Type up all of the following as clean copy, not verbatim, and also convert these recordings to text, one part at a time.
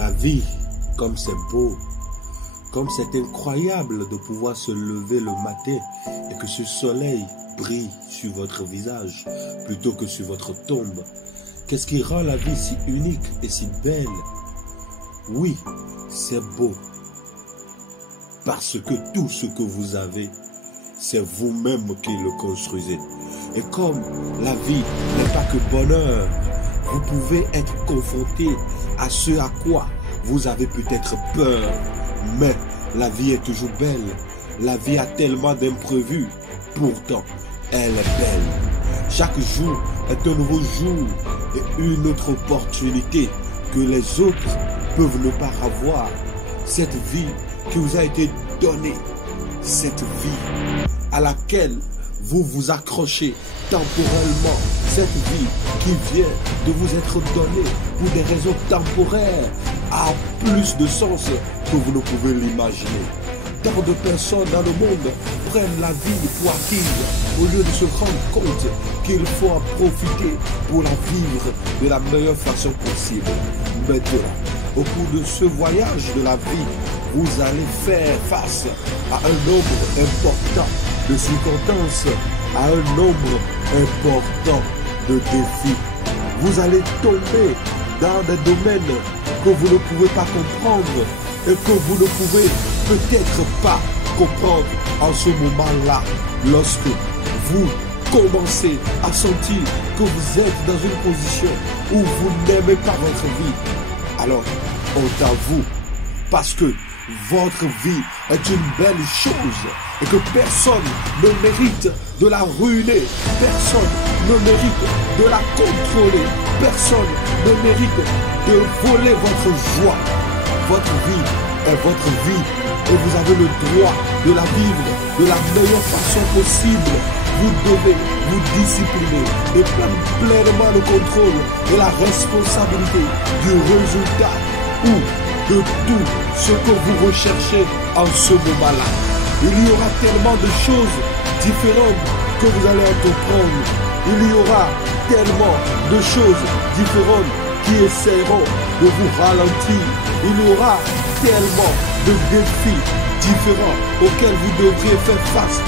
La vie, comme c'est beau, comme c'est incroyable de pouvoir se lever le matin et que ce soleil brille sur votre visage plutôt que sur votre tombe. Qu'est-ce qui rend la vie si unique et si belle? Oui, c'est beau. Parce que tout ce que vous avez, c'est vous-même qui le construisez. Et comme la vie n'est pas que bonheur, vous pouvez être confronté à ce à quoi vous avez peut-être peur. Mais la vie est toujours belle. La vie a tellement d'imprévus. Pourtant, elle est belle. Chaque jour est un nouveau jour et une autre opportunité que les autres peuvent ne pas avoir. Cette vie qui vous a été donnée, cette vie à laquelle vous vous accrochez temporellement, cette vie qui vient de vous être donnée pour des raisons temporaires, a plus de sens que vous ne pouvez l'imaginer. Tant de personnes dans le monde prennent la vie pour acquise au lieu de se rendre compte qu'il faut en profiter pour la vivre de la meilleure façon possible. Maintenant, au cours de ce voyage de la vie, vous allez faire face à un nombre important de circonstances, à un nombre important de défis. Vous allez tomber dans des domaines que vous ne pouvez pas comprendre et que vous ne pouvez peut-être pas comprendre en ce moment-là, lorsque vous commencez à sentir que vous êtes dans une position où vous n'aimez pas votre vie. Alors, honte à vous, parce que votre vie est une belle chose et que personne ne mérite de la ruiner, personne ne mérite de la contrôler, personne ne mérite de voler votre joie. Votre vie est votre vie et vous avez le droit de la vivre de la meilleure façon possible. Vous devez vous discipliner et prendre pleinement le contrôle et la responsabilité du résultat ou de tout ce que vous recherchez en ce moment-là. Il y aura tellement de choses différentes que vous allez entreprendre. Il y aura tellement de choses différentes qui essaieront de vous ralentir. Il y aura tellement de défis différents auxquels vous devriez faire face.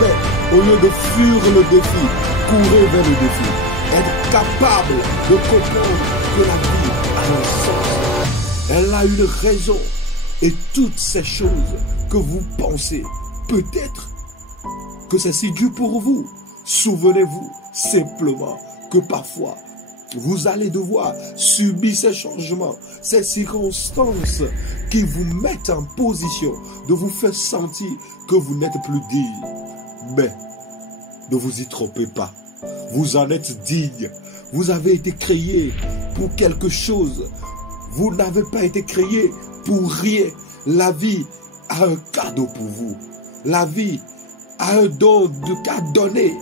Mais au lieu de fuir le défi, courez vers le défi. Être capable de comprendre que la vie a un sens. Elle a une raison. Et toutes ces choses que vous pensez, peut-être que c'est si dur pour vous. Souvenez-vous simplement que parfois, vous allez devoir subir ces changements, ces circonstances qui vous mettent en position de vous faire sentir que vous n'êtes plus digne. Mais ne vous y trompez pas. Vous en êtes digne. Vous avez été créé pour quelque chose. Vous n'avez pas été créé pour rien. La vie a un cadeau pour vous. La vie a un don de donner,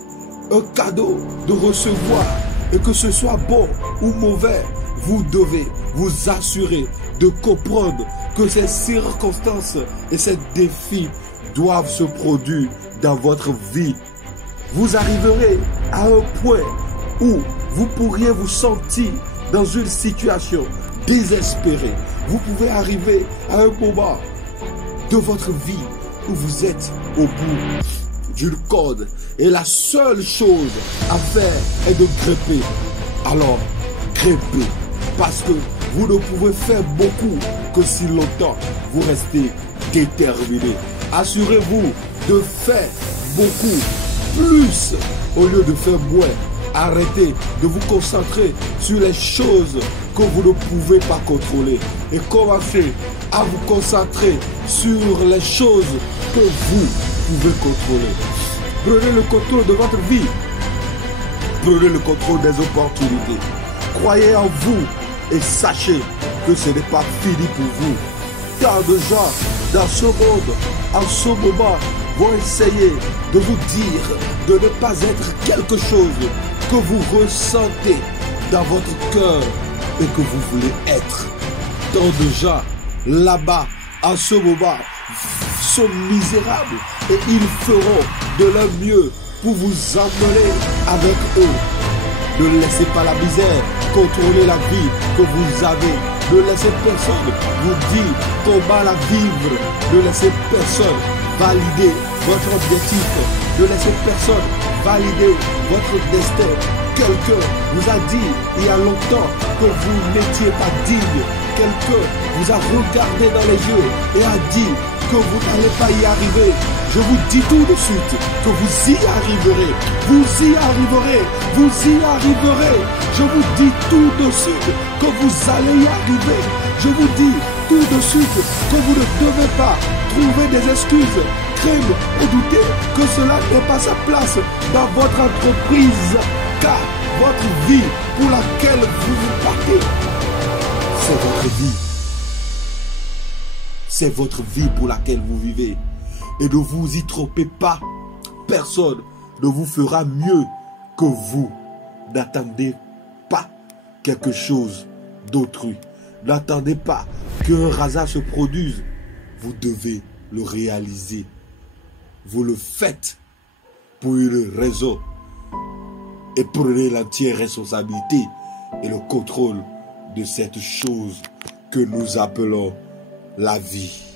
un cadeau de recevoir. Et que ce soit bon ou mauvais, vous devez vous assurer de comprendre que ces circonstances et ces défis doivent se produire dans votre vie. Vous arriverez à un point où vous pourriez vous sentir dans une situation désespérée. Vous pouvez arriver à un moment de votre vie où vous êtes au bout d'une corde et la seule chose à faire est de grimper. Alors, grimpez, parce que vous ne pouvez faire beaucoup que si longtemps vous restez déterminé. Assurez-vous de faire beaucoup plus au lieu de faire moins. Arrêtez de vous concentrer sur les choses que vous ne pouvez pas contrôler et commencez à vous concentrer sur les choses que vous pouvez contrôler. Prenez le contrôle de votre vie. Prenez le contrôle des opportunités. Croyez en vous et sachez que ce n'est pas fini pour vous. Tant de gens dans ce monde, en ce moment, vont essayer de vous dire de ne pas être quelque chose que vous ressentez dans votre cœur et que vous voulez être. Tant de gens là-bas, en ce moment, sont misérables et ils feront de leur mieux pour vous emmener avec eux. Ne laissez pas la misère contrôler la vie que vous avez Ne laissez personne vous dire ton mal à vivre. Ne laissez personne valider votre objectif. Ne laissez personne valider votre destin. Quelqu'un vous a dit il y a longtemps que vous n'étiez pas digne. Quelqu'un vous a regardé dans les yeux et a dit que vous n'allez pas y arriver. Je vous dis tout de suite que vous y arriverez. Vous y arriverez. Vous y arriverez. Je vous dis tout de suite que vous allez y arriver. Je vous dis tout de suite que vous ne devez pas trouver des excuses, craindre ou douter que cela n'est pas sa place dans votre entreprise. Car votre vie pour laquelle vous vous battez, c'est votre vie. C'est votre vie pour laquelle vous vivez. Et ne vous y trompez pas. Personne ne vous fera mieux que vous. N'attendez pas quelque chose d'autrui. N'attendez pas qu'un hasard se produise. Vous devez le réaliser. Vous le faites pour une raison. Et prenez l'entière responsabilité et le contrôle de cette chose que nous appelons la vie.